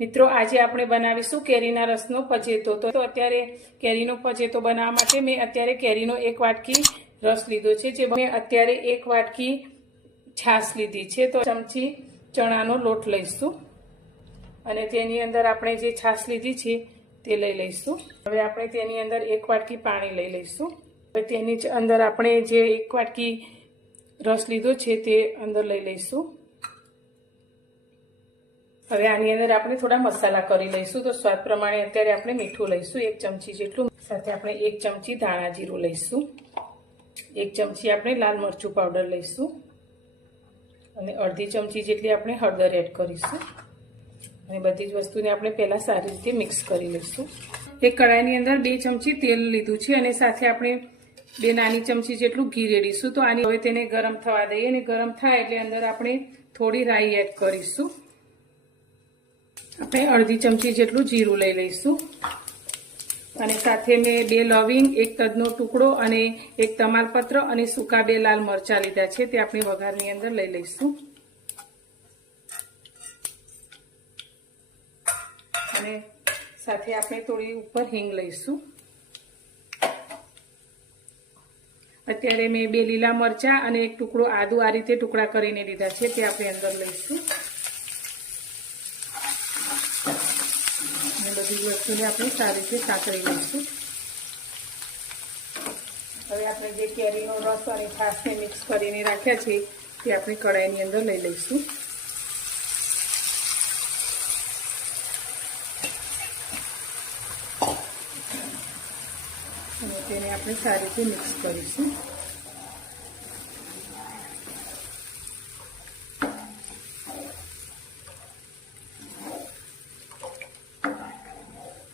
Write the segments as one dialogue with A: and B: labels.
A: મિત્રો, આજે આપણે બનાવીશું કેરીના રસનો પચેતો તો અત્યારે કેરીનો પચેતો બનાવવા માટે મેં અત્યારે કેરીનો એક વાટકી રસ લીધો છે, જે મેં અત્યારે એક વાટકી છાશ લીધી છે. તો ચમચી ચણાનો લોટ લઈશું અને તેની અંદર આપણે જે છાશ લીધી છે તે લઈ લઈશું. હવે આપણે તેની અંદર એક વાટકી પાણી લઈ લઈશું. હવે તેની અંદર આપણે જે એક વાટકી રસ લીધો છે તે અંદર લઈ લઈશું. હવે આની અંદર આપણે થોડા મસાલા કરી લઈશું. તો સ્વાદ પ્રમાણે અત્યારે આપણે મીઠું લઈશું. એક ચમચી જેટલું સાથે આપણે એક ચમચી ધાણા જીરું લઈશું. એક ચમચી આપણે લાલ મરચું પાવડર લઈશું. અને અડધી ચમચી જેટલી આપણે હળદર એડ કરીશું. અને બધી જ વસ્તુને આપણે પહેલાં સારી રીતે મિક્સ કરી લઈશું. એક કડાઈની અંદર બે ચમચી તેલ લીધું છે અને સાથે આપણે બે નાની ચમચી જેટલું ઘી રેડીશું. તો આની હવે તેને ગરમ થવા દઈએ. અને ગરમ થાય એટલે અંદર આપણે થોડી રાઈ એડ કરીશું. આપણે અડધી ચમચી જેટલું જીરું લઈ લઈશું. અને સાથે મેં બે લવિંગ, એક તજનો ટુકડો અને એક તમાલપત્ર અને સૂકા બે લાલ મરચાં લીધા છે, તે આપણે વઘારની અંદર લઈ લઈશું. અને સાથે આપણે થોડી ઉપર હિંગ લઈશું. અત્યારે મેં બે લીલા મરચાં અને એક ટુકડો આદુ આ રીતે ટુકડા કરીને લીધા છે, તે આપણે અંદર લઈશું અને બધી વસ્તુને આપણે સારી રીતે સાંકળી લઈશું. હવે આપણે જે કેરીનો રસ અને છાશને મિક્સ કરીને રાખ્યા છે, તે આપણે કડાઈની અંદર લઈ લઈશું. અને તેને આપણે સારી રીતે મિક્સ કરીશું.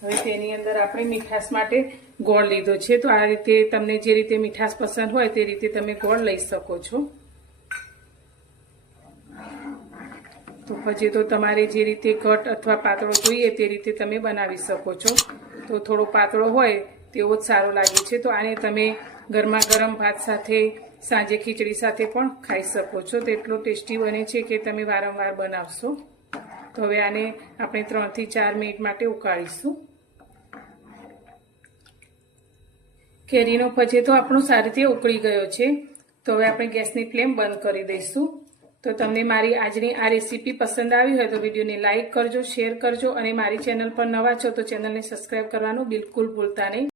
A: હવે તેની અંદર આપણે મીઠાશ માટે ગોળ લીધો છે. તો આ રીતે તમને જે રીતે મીઠાશ પસંદ હોય તે રીતે તમે ગોળ લઈ શકો છો. તો પછી તો તમારે જે રીતે ઘટ અથવા પાતળો જોઈએ તે રીતે તમે બનાવી શકો છો. તો થોડો પાતળો હોય તેવો જ સારો લાગે છે. તો આને તમે ગરમા ગરમ ભાત સાથે, સાંજે ખીચડી સાથે પણ ખાઈ શકો છો. તો એટલો ટેસ્ટી બને છે કે તમે વારંવાર બનાવશો. તો હવે આને આપણે ત્રણથી ચાર મિનિટ માટે ઉકાળીશું. કેરીનો પચેતો આપણો સારી રીતે ઉકળી ગયો છે. તો હવે આપણે ગેસની ફ્લેમ બંધ કરી દઈશું. તો તમને મારી આજની આ રેસીપી પસંદ આવી હોય તો વિડીયોને લાઇક કરજો, શેર કરજો અને મારી ચેનલ પર નવા છો તો ચેનલને સબસ્ક્રાઇબ કરવાનું બિલકુલ ભૂલતા નહીં.